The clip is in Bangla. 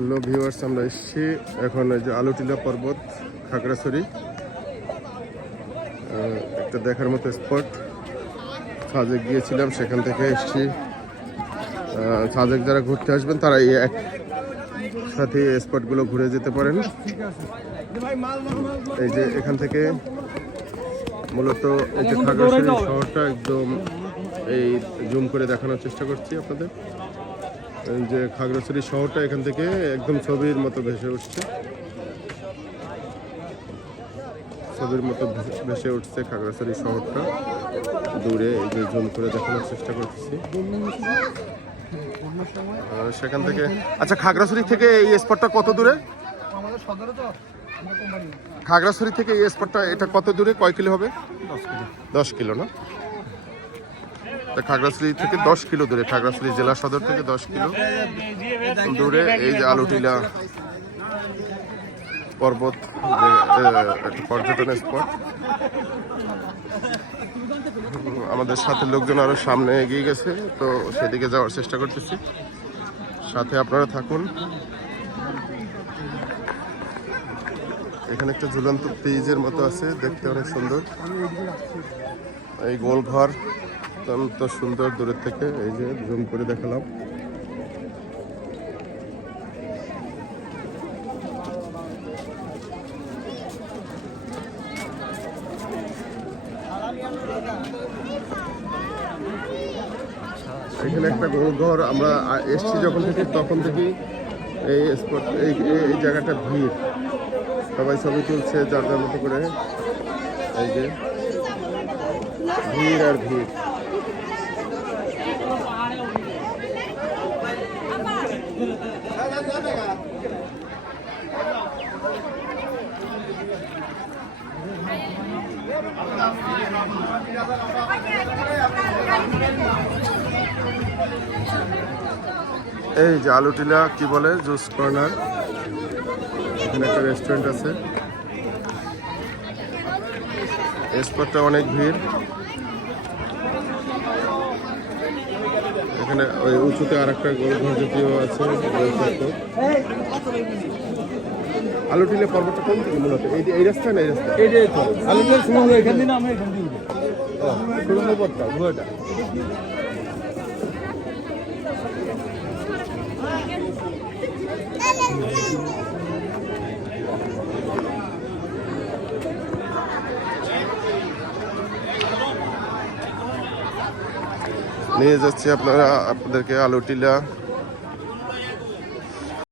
হ্যালো ভিউয়ার্স, আমরা এসেছি এখন এই যে আলুটিলা পর্বত খাগড়াছড়ি, একটা দেখার মতো স্পট। সাজেক গিয়েছিলাম, সেখান থেকে এসেছি। সাজেক যারা ঘুরতে আসবেন তারা এই এক সাথে স্পটগুলো ঘুরে যেতে পারেন। এই যে এখান থেকে মূলত এই যে খাগড়াছড়ি শহরটা একদম এই জুম করে দেখানোর চেষ্টা করছি আপনাদের। যে খাগড়াছড়ি শহরটা এখান থেকে একদম ছবির মতো ভেসে উঠছে, ছবির মতো ভেসে উঠছে খাগড়াছড়ি শহরটা দূরে। এই যে জুম করে দেখানোর চেষ্টা করতেছি সেখান থেকে। আচ্ছা, খাগড়াছড়ি থেকে এই স্পটটা কত দূরে? খাগড়াছড়ি থেকে এই স্পটটা এটা কত দূরে, কয় কিলো হবে? 10 কিলো না? খাগড়াছড়ি থেকে 10 কিলো দূরে, খাগড়াছড়ি জেলা সদর থেকে 10 কিলো দূরে এই যে আলুটিলা পর্বত, একটা পর্যটন স্পট। আমাদের সাথে লোকজন আরো সামনে এগিয়ে গেছে, তো সেদিকে যাওয়ার চেষ্টা করতেছি, সাথে আপনারা থাকুন। এখানে একটা ঝুলন্ত ব্রিজের মতো আছে, দেখতে অনেক সুন্দর। এই গোল ঘর অত্যন্ত সুন্দর দূরের থেকে, এই যে জুম করে দেখালাম। এখানে একটা গোল ঘর, আমরা এসছি যখন থেকে তখন থেকেই এই স্পট, এই জায়গাটা ভিড়, সবাই ছবি তুলছে যার যার মতো করে। এই যে ভিড় আর ভিড়। এই যে আলুটিলা কি বলে, জুস কর্নার, এখানে একটা রেস্টুরেন্ট আছে। স্পটটা অনেক ভিড়। এখানে ওই উঁচুতে আর একটা গোলঘর জাতীয় আছে। আলুটিলা পর্বতটা কোন থেকে মূলত? এই রাস্তা না এই রাস্তা? এইটাই তো আলুটিলা শুরু হলো এখান থেকে, আমরা এখান থেকে সুরঙ্গ পথটা ঘুরেটা। নিয়ে যাচ্ছি আপনাদেরকে আলুটিলা